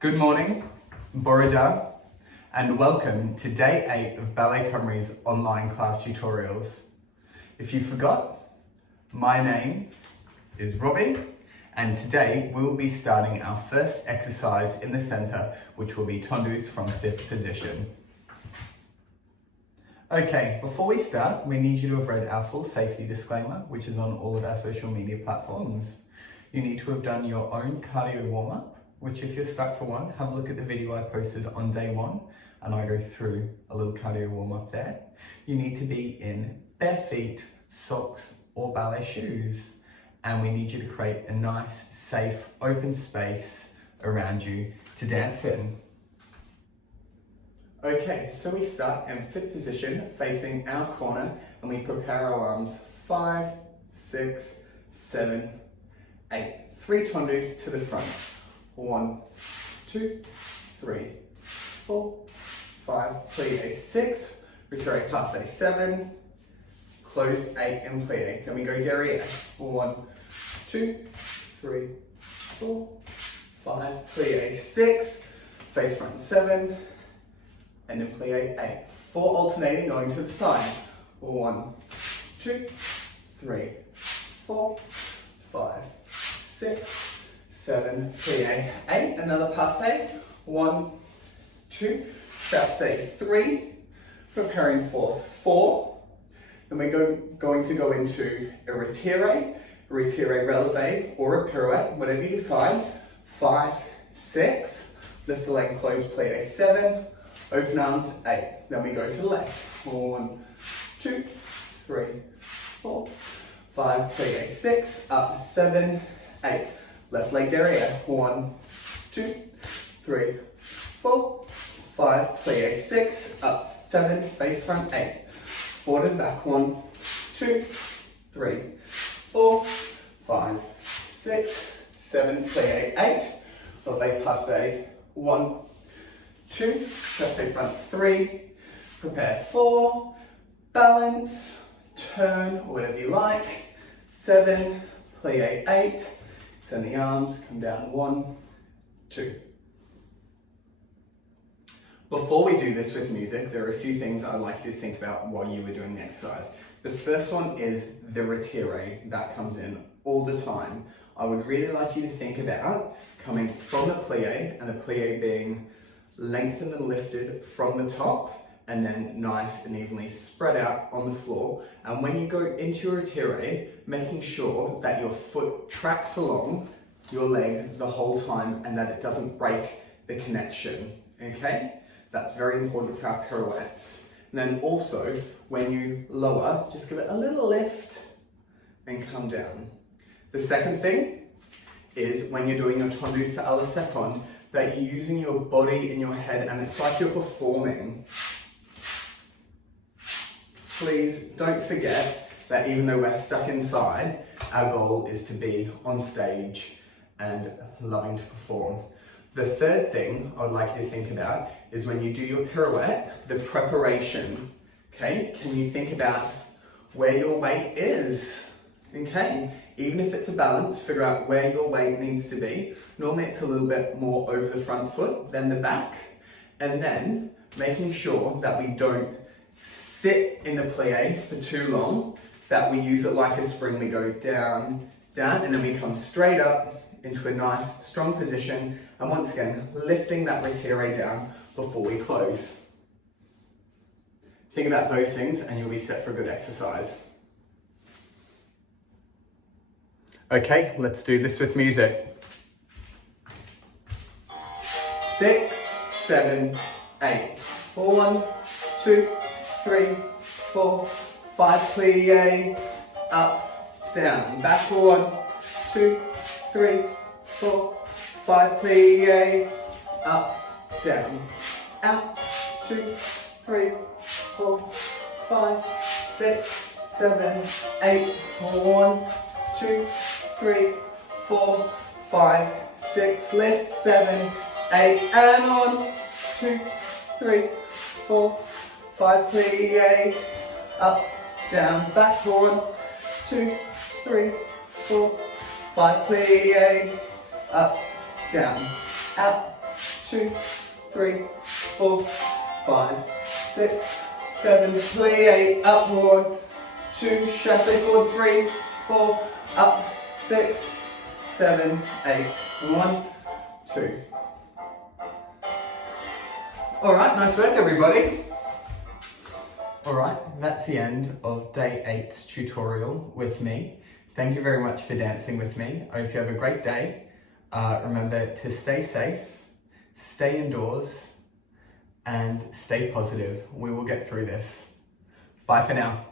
Good morning, Borida, and welcome to day 8 of Ballet Cymru's online class tutorials. If you forgot, my name is Robbie, and today we will be starting our first exercise in the centre, which will be Tendus from 5th position. Okay, before we start, we need you to have read our full safety disclaimer, which is on all of our social media platforms. You need to have done your own cardio warm-up, which if you're stuck for one, have a look at the video I posted on day 1, and I go through a little cardio warm-up there. You need to be in bare feet, socks, or ballet shoes, and we need you to create a nice, safe, open space around you to dance in. Okay, so we start in 5th position, facing our corner, and we prepare our arms 5, 6, 7, 8. 3 tendus to the front. 1, 2, 3, 4, 5, plie 6, retire passe 7, close 8 and plie. Then we go derriere. 1, 2, 3, 4, 5, plie 6, face front 7, and then plie 8. 4 alternating going to the side. 1, 2, 3, 4, 5, 6, 7, plie 8, another passe, 1, 2, chasse 3, preparing for 4, then we're going to go into a retire releve, or a pirouette, whatever you decide, 5, 6, lift the leg close, plie 7, open arms 8, then we go to the left, 1, 2, 3, 4, 5, plie 6, up 7, 8, left leg derriere, 1, 2, 3, 4, 5, plie 6, up 7, face front 8, forward and back, 1, 2, 3, 4, 5, 6, 7, plie 8, leve passe 1, 2, chasse front 3, prepare 4, balance, turn, or whatever you like, 7, plie 8, send the arms, come down 1, 2. Before we do this with music, there are a few things I'd like you to think about while you were doing the exercise. The first one is the retire that comes in all the time. I would really like you to think about coming from the plie, and the plie being lengthened and lifted from the top, and then nice and evenly spread out on the floor. And when you go into your retire, making sure that your foot tracks along your leg the whole time and that it doesn't break the connection, okay? That's very important for our pirouettes. And then also, when you lower, just give it a little lift and come down. The second thing is when you're doing your tendus to ala second, that you're using your body and your head, and it's like you're performing. Please don't forget that even though we're stuck inside, our goal is to be on stage and loving to perform. The third thing I would like you to think about is when you do your pirouette, the preparation, okay? Can you think about where your weight is, okay? Even if it's a balance, figure out where your weight needs to be. Normally it's a little bit more over the front foot than the back. And then making sure that we don't sit in the plie for too long, that we use it like a spring. We go down, down, and then we come straight up into a nice, strong position. And once again, lifting that retire down before we close. Think about those things and you'll be set for a good exercise. Okay, let's do this with music. 6, 7, 8. 1, 2, 3, 4, 5, plie, up, down, back for 1, 2, 3, 4, 5, plie, up, down, out, 2, 3, 4, 5, 6, 7, 8, 1, 2, 3, 4, 5, 6, lift, 7, 8, and on, 2, 3, 4, 5, plie, up, down, back, 1, 2, 3, 4, 5, plie, up, down, out, 2, 3, 4, 5, 6, 7, plie 8, up 1, 2, chassé forward 3, 4, up 6, 7, 8, 1, 2. Alright, nice work everybody. Alright, that's the end of day 8's tutorial with me. Thank you very much for dancing with me. I hope you have a great day. Remember to stay safe, stay indoors, and stay positive. We will get through this. Bye for now.